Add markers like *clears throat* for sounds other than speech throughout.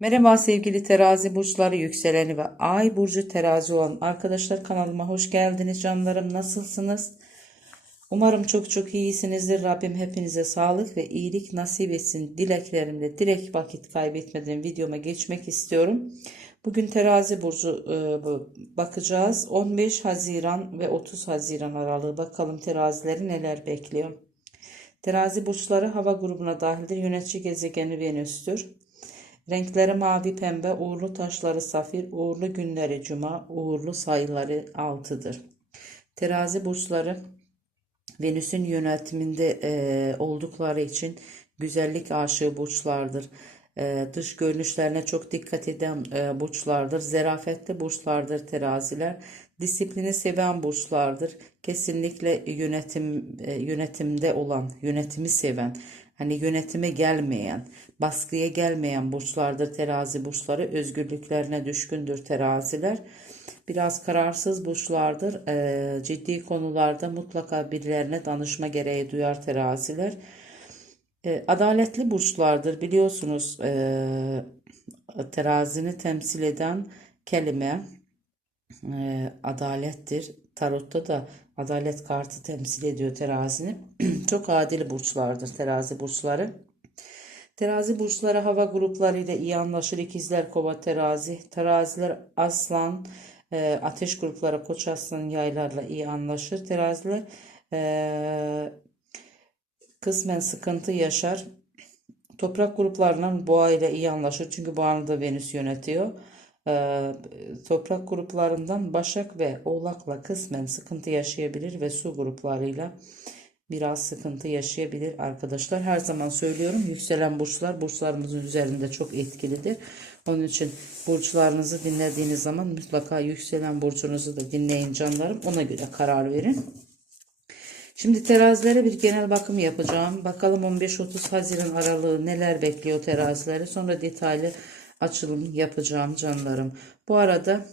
Merhaba sevgili terazi burçları yükseleni ve ay burcu terazi olan arkadaşlar kanalıma hoş geldiniz canlarım nasılsınız? Umarım çok çok iyisinizdir. Rabbim hepinize sağlık ve iyilik nasip etsin dileklerimle direkt vakit kaybetmeden videoma geçmek istiyorum. Bugün terazi burcu e, bakacağız. 15 Haziran ve 30 Haziran aralığı bakalım terazileri neler bekliyor. Terazi burçları hava grubuna dahildir. Yönetici gezegeni Venüs'tür. Renkleri mavi pembe, uğurlu taşları safir, uğurlu günleri cuma, uğurlu sayıları altıdır. Terazi burçları Venüs'ün yönetiminde e, oldukları için güzellik aşığı burçlardır. E, dış görünüşlerine çok dikkat eden e, burçlardır. Zerafetli burçlardır teraziler. Disiplini seven burçlardır. Kesinlikle yönetim e, yönetimde olan, yönetimi seven, hani yönetime gelmeyen, baskıya gelmeyen burçlardır terazi burçları. Özgürlüklerine düşkündür teraziler. Biraz kararsız burçlardır. Ee, ciddi konularda mutlaka birilerine danışma gereği duyar teraziler. Ee, adaletli burçlardır. Biliyorsunuz ee, terazini temsil eden kelime e, adalettir. Tarotta da adalet kartı temsil ediyor terazini. *clears throat* Çok adil burçlardır terazi burçları. Terazi burçları hava gruplarıyla iyi anlaşır. İkizler, kova, terazi. Teraziler aslan, e, ateş grupları koç aslan yaylarla iyi anlaşır. Teraziler e, kısmen sıkıntı yaşar. Toprak gruplarından boğa ile iyi anlaşır. Çünkü boğanı da Venüs yönetiyor. Ee, toprak gruplarından Başak ve Oğlak'la kısmen sıkıntı yaşayabilir ve su gruplarıyla biraz sıkıntı yaşayabilir arkadaşlar. Her zaman söylüyorum yükselen burçlar burçlarımızın üzerinde çok etkilidir. Onun için burçlarınızı dinlediğiniz zaman mutlaka yükselen burcunuzu da dinleyin canlarım. Ona göre karar verin. Şimdi terazilere bir genel bakım yapacağım. Bakalım 15-30 Haziran aralığı neler bekliyor terazileri. Sonra detaylı açılım yapacağım canlarım. Bu arada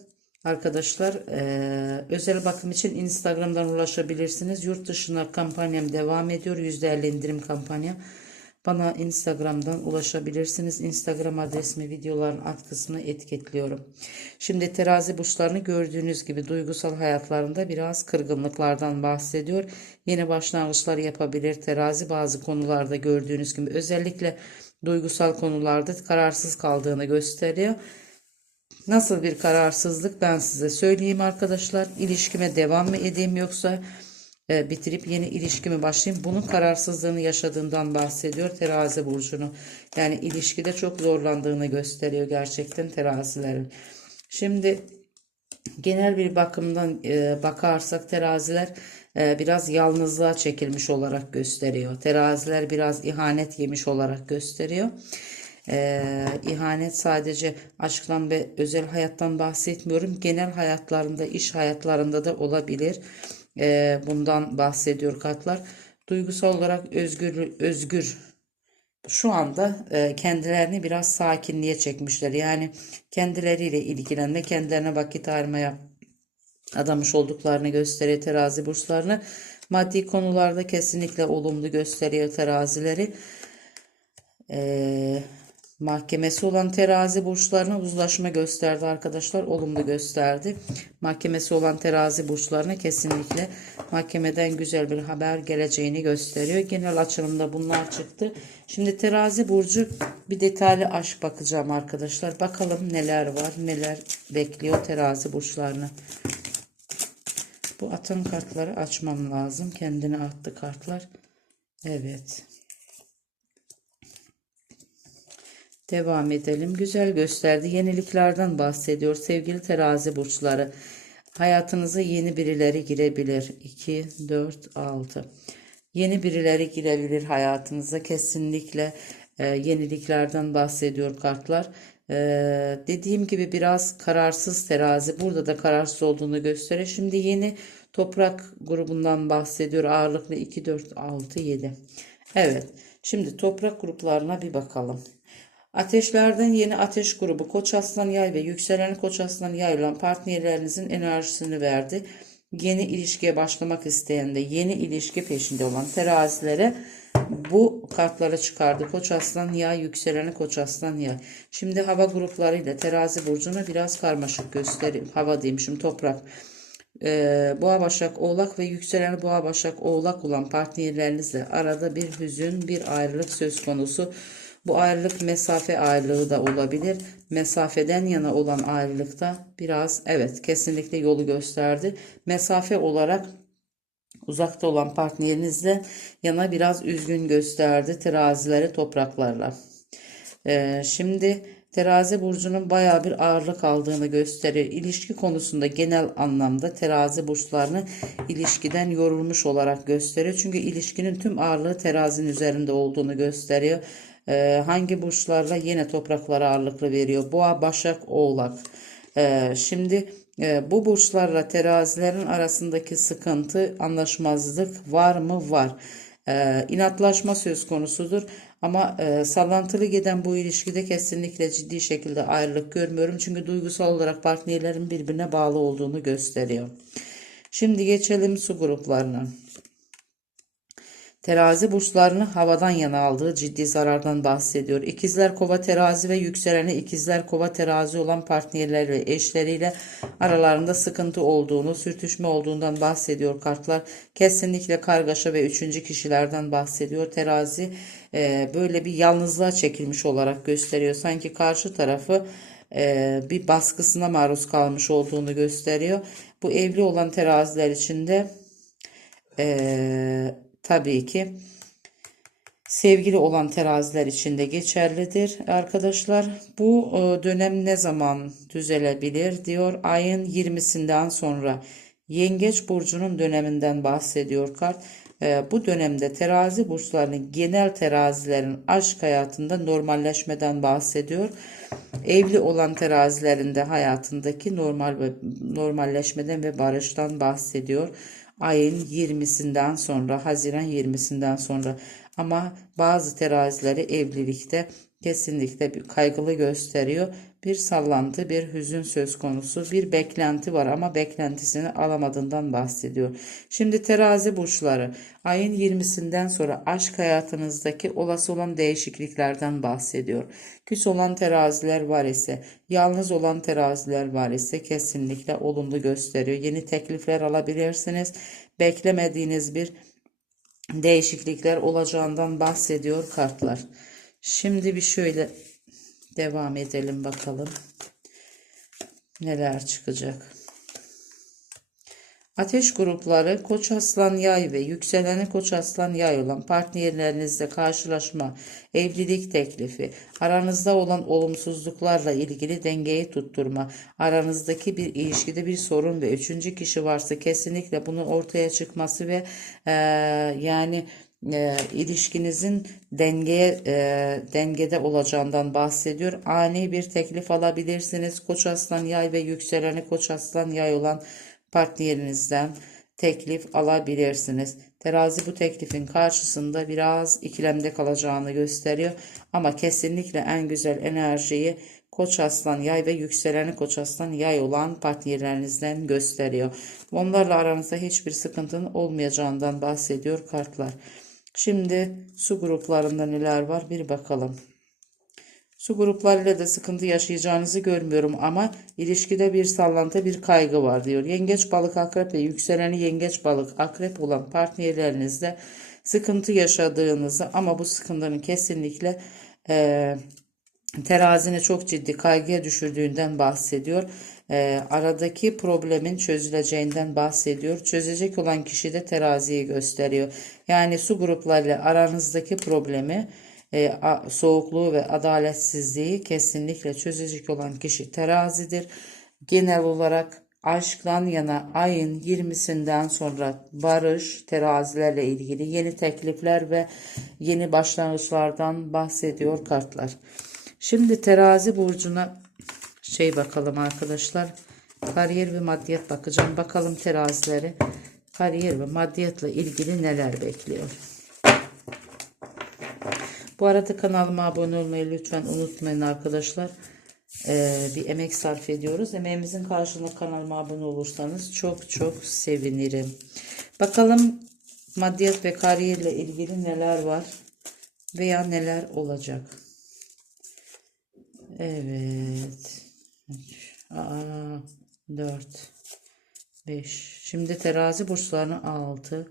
arkadaşlar eee, özel bakım için Instagram'dan ulaşabilirsiniz. Yurt dışına kampanyam devam ediyor. %50 indirim kampanyam. Bana Instagram'dan ulaşabilirsiniz. Instagram adresimi videoların alt kısmına etiketliyorum. Şimdi terazi burçlarını gördüğünüz gibi duygusal hayatlarında biraz kırgınlıklardan bahsediyor. Yeni başlangıçlar yapabilir terazi bazı konularda gördüğünüz gibi özellikle duygusal konularda kararsız kaldığını gösteriyor. Nasıl bir kararsızlık ben size söyleyeyim arkadaşlar. İlişkime devam mı edeyim yoksa e, bitirip yeni ilişkimi başlayayım. Bunun kararsızlığını yaşadığından bahsediyor terazi burcunu. Yani ilişkide çok zorlandığını gösteriyor gerçekten terazilerin. Şimdi genel bir bakımdan e, bakarsak teraziler biraz yalnızlığa çekilmiş olarak gösteriyor. Teraziler biraz ihanet yemiş olarak gösteriyor. E, ihanet sadece aşktan ve özel hayattan bahsetmiyorum. Genel hayatlarında, iş hayatlarında da olabilir. E, bundan bahsediyor kartlar. Duygusal olarak özgür, özgür şu anda e, kendilerini biraz sakinliğe çekmişler. Yani kendileriyle ilgilenme, kendilerine vakit ayırmaya adamış olduklarını gösteriyor terazi burçlarını. Maddi konularda kesinlikle olumlu gösteriyor terazileri. Ee, mahkemesi olan terazi burçlarına uzlaşma gösterdi arkadaşlar. Olumlu gösterdi. Mahkemesi olan terazi burçlarına kesinlikle mahkemeden güzel bir haber geleceğini gösteriyor. Genel açılımda bunlar çıktı. Şimdi terazi burcu bir detaylı aşk bakacağım arkadaşlar. Bakalım neler var neler bekliyor terazi burçlarını. Bu atan kartları açmam lazım. Kendine attı kartlar. Evet. Devam edelim. Güzel gösterdi. Yeniliklerden bahsediyor. Sevgili terazi burçları. Hayatınıza yeni birileri girebilir. 2, 4, 6. Yeni birileri girebilir hayatınıza. Kesinlikle e, yeniliklerden bahsediyor kartlar. E, dediğim gibi biraz kararsız terazi. Burada da kararsız olduğunu gösteriyor. Şimdi yeni toprak grubundan bahsediyor. Ağırlıklı 2, 4, 6, 7. Evet. Şimdi toprak gruplarına bir bakalım. Ateşlerden yeni ateş grubu Koç Aslan Yay ve yükselen Koç Aslan Yay olan partnerlerinizin enerjisini verdi. Yeni ilişkiye başlamak isteyen de yeni ilişki peşinde olan terazilere bu kartları çıkardı. Koç aslan yay yükseleni koç aslan yay. Şimdi hava gruplarıyla terazi burcunu biraz karmaşık göstereyim. Hava demişim toprak. Ee, boğa başak oğlak ve yükseleni boğa başak oğlak olan partnerlerinizle arada bir hüzün bir ayrılık söz konusu. Bu ayrılık mesafe ayrılığı da olabilir. Mesafeden yana olan ayrılıkta biraz evet kesinlikle yolu gösterdi. Mesafe olarak uzakta olan partnerinizle yana biraz üzgün gösterdi terazileri topraklarla. Ee, şimdi terazi burcunun baya bir ağırlık aldığını gösteriyor. İlişki konusunda genel anlamda terazi burçlarını ilişkiden yorulmuş olarak gösteriyor. Çünkü ilişkinin tüm ağırlığı terazinin üzerinde olduğunu gösteriyor. Ee, hangi burçlarla yine topraklara ağırlıklı veriyor. Boğa, Başak, Oğlak. Ee, şimdi bu burçlarla terazilerin arasındaki sıkıntı, anlaşmazlık var mı? Var. Ee, inatlaşma söz konusudur. Ama e, sallantılı giden bu ilişkide kesinlikle ciddi şekilde ayrılık görmüyorum. Çünkü duygusal olarak partnerlerin birbirine bağlı olduğunu gösteriyor. Şimdi geçelim su gruplarına. Terazi burçlarını havadan yana aldığı ciddi zarardan bahsediyor. İkizler kova terazi ve yükseleni ikizler kova terazi olan partnerler ve eşleriyle aralarında sıkıntı olduğunu, sürtüşme olduğundan bahsediyor kartlar. Kesinlikle kargaşa ve üçüncü kişilerden bahsediyor. Terazi e, böyle bir yalnızlığa çekilmiş olarak gösteriyor. Sanki karşı tarafı e, bir baskısına maruz kalmış olduğunu gösteriyor. Bu evli olan teraziler içinde e, tabii ki sevgili olan teraziler için de geçerlidir arkadaşlar. Bu e, dönem ne zaman düzelebilir diyor. Ayın 20'sinden sonra Yengeç burcunun döneminden bahsediyor kart. E, bu dönemde terazi burçlarının genel terazilerin aşk hayatında normalleşmeden bahsediyor. Evli olan terazilerinde hayatındaki normal normalleşmeden ve barıştan bahsediyor ayın 20'sinden sonra Haziran 20'sinden sonra ama bazı terazileri evlilikte kesinlikle bir kaygılı gösteriyor. Bir sallantı, bir hüzün söz konusu, bir beklenti var ama beklentisini alamadığından bahsediyor. Şimdi terazi burçları ayın 20'sinden sonra aşk hayatınızdaki olası olan değişikliklerden bahsediyor. Küs olan teraziler var ise, yalnız olan teraziler var ise kesinlikle olumlu gösteriyor. Yeni teklifler alabilirsiniz. Beklemediğiniz bir değişiklikler olacağından bahsediyor kartlar. Şimdi bir şöyle devam edelim bakalım. Neler çıkacak. Ateş grupları Koç Aslan Yay ve yükseleni Koç Aslan Yay olan partnerlerinizle karşılaşma, evlilik teklifi, aranızda olan olumsuzluklarla ilgili dengeyi tutturma, aranızdaki bir ilişkide bir sorun ve üçüncü kişi varsa kesinlikle bunun ortaya çıkması ve e, yani e, ilişkinizin dengeye e, dengede olacağından bahsediyor. Ani bir teklif alabilirsiniz. Koç aslan yay ve yükseleni koç aslan yay olan partnerinizden teklif alabilirsiniz. Terazi bu teklifin karşısında biraz ikilemde kalacağını gösteriyor. Ama kesinlikle en güzel enerjiyi Koç aslan yay ve yükseleni koç aslan yay olan partnerlerinizden gösteriyor. Onlarla aranızda hiçbir sıkıntının olmayacağından bahsediyor kartlar. Şimdi su gruplarında neler var bir bakalım. Su gruplarıyla da sıkıntı yaşayacağınızı görmüyorum ama ilişkide bir sallantı bir kaygı var diyor. Yengeç balık akrep ve yükseleni yengeç balık akrep olan partnerlerinizde sıkıntı yaşadığınızı ama bu sıkıntının kesinlikle e, terazini çok ciddi kaygıya düşürdüğünden bahsediyor. E, aradaki problemin çözüleceğinden bahsediyor. Çözecek olan kişi de teraziyi gösteriyor. Yani su gruplarıyla aranızdaki problemi e, soğukluğu ve adaletsizliği kesinlikle çözecek olan kişi terazidir. Genel olarak aşktan yana ayın 20'sinden sonra barış terazilerle ilgili yeni teklifler ve yeni başlangıçlardan bahsediyor kartlar. Şimdi terazi burcuna şey bakalım arkadaşlar. Kariyer ve maddiyat bakacağım. Bakalım terazileri kariyer ve maddiyatla ilgili neler bekliyor. Bu arada kanalıma abone olmayı lütfen unutmayın arkadaşlar. Ee, bir emek sarf ediyoruz. Emeğimizin karşılığında kanalıma abone olursanız çok çok sevinirim. Bakalım maddiyat ve kariyerle ilgili neler var. veya neler olacak? Evet. Aa, 4 5. Şimdi terazi burçlarını 6.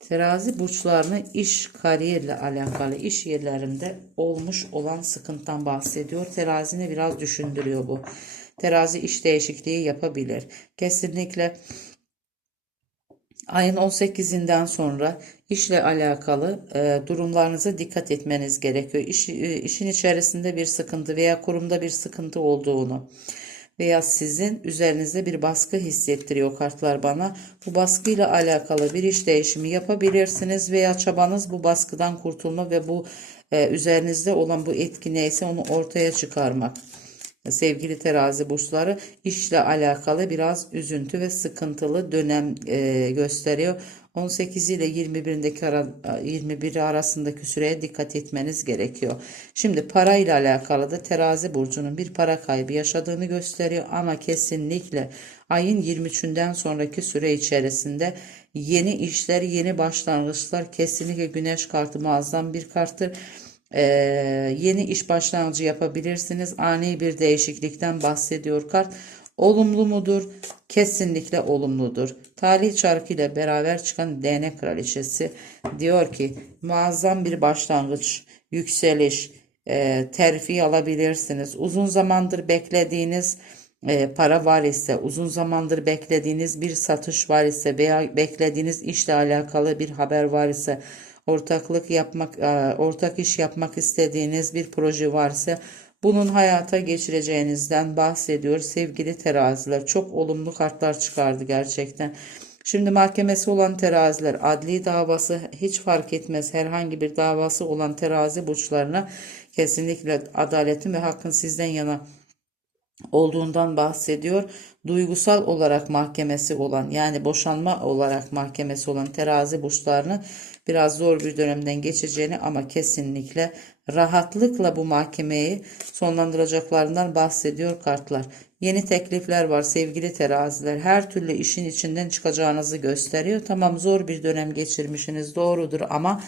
Terazi burçlarını iş kariyerle alakalı iş yerlerinde olmuş olan sıkıntıdan bahsediyor. Terazini biraz düşündürüyor bu. Terazi iş değişikliği yapabilir. Kesinlikle ayın 18'inden sonra işle alakalı e, durumlarınıza dikkat etmeniz gerekiyor. İş, e, işin içerisinde bir sıkıntı veya kurumda bir sıkıntı olduğunu veya sizin üzerinizde bir baskı hissettiriyor kartlar bana. Bu baskıyla alakalı bir iş değişimi yapabilirsiniz veya çabanız bu baskıdan kurtulma ve bu e, üzerinizde olan bu etki neyse onu ortaya çıkarmak. Sevgili terazi burçları işle alakalı biraz üzüntü ve sıkıntılı dönem e, gösteriyor. 18 ile 21'indeki ara, 21 arasındaki süreye dikkat etmeniz gerekiyor. Şimdi para ile alakalı da terazi burcunun bir para kaybı yaşadığını gösteriyor ama kesinlikle ayın 23'ünden sonraki süre içerisinde yeni işler, yeni başlangıçlar kesinlikle güneş kartı muazzam bir karttır. Ee, yeni iş başlangıcı yapabilirsiniz. Ani bir değişiklikten bahsediyor kart. Olumlu mudur? Kesinlikle olumludur. Talih çarkı ile beraber çıkan değnek kraliçesi diyor ki muazzam bir başlangıç, yükseliş, e, terfi alabilirsiniz. Uzun zamandır beklediğiniz e, para var ise, uzun zamandır beklediğiniz bir satış var ise veya beklediğiniz işle alakalı bir haber var ise ortaklık yapmak, e, ortak iş yapmak istediğiniz bir proje varsa bunun hayata geçireceğinizden bahsediyor sevgili teraziler. Çok olumlu kartlar çıkardı gerçekten. Şimdi mahkemesi olan teraziler, adli davası hiç fark etmez herhangi bir davası olan terazi burçlarına kesinlikle adaletin ve hakkın sizden yana olduğundan bahsediyor. Duygusal olarak mahkemesi olan yani boşanma olarak mahkemesi olan terazi burçlarını biraz zor bir dönemden geçeceğini ama kesinlikle rahatlıkla bu mahkemeyi sonlandıracaklarından bahsediyor kartlar. Yeni teklifler var sevgili teraziler. Her türlü işin içinden çıkacağınızı gösteriyor. Tamam zor bir dönem geçirmişsiniz doğrudur ama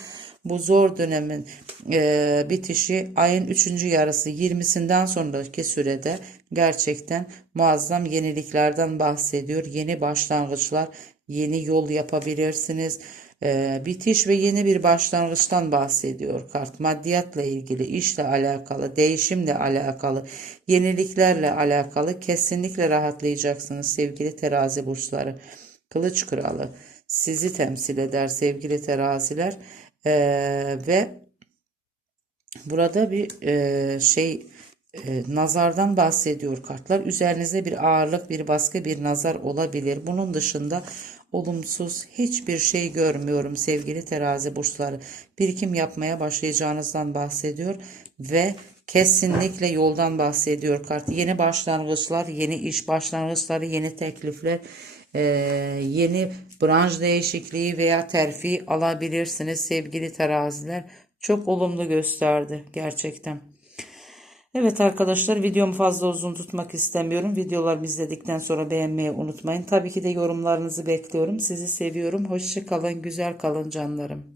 bu zor dönemin e, bitişi ayın 3. yarısı 20'sinden sonraki sürede gerçekten muazzam yeniliklerden bahsediyor. Yeni başlangıçlar, yeni yol yapabilirsiniz. E, bitiş ve yeni bir başlangıçtan bahsediyor kart. Maddiyatla ilgili, işle alakalı, değişimle alakalı, yeniliklerle alakalı kesinlikle rahatlayacaksınız sevgili terazi burçları. Kılıç kralı sizi temsil eder sevgili teraziler. Ee, ve burada bir e, şey e, nazardan bahsediyor kartlar. Üzerinize bir ağırlık, bir baskı, bir nazar olabilir. Bunun dışında olumsuz hiçbir şey görmüyorum sevgili terazi burçları. Birikim yapmaya başlayacağınızdan bahsediyor ve kesinlikle yoldan bahsediyor kart. Yeni başlangıçlar, yeni iş başlangıçları, yeni teklifler, e, yeni branş değişikliği veya terfi alabilirsiniz sevgili teraziler. Çok olumlu gösterdi gerçekten. Evet arkadaşlar videomu fazla uzun tutmak istemiyorum. Videolarımı izledikten sonra beğenmeyi unutmayın. Tabii ki de yorumlarınızı bekliyorum. Sizi seviyorum. Hoşça kalın, güzel kalın canlarım.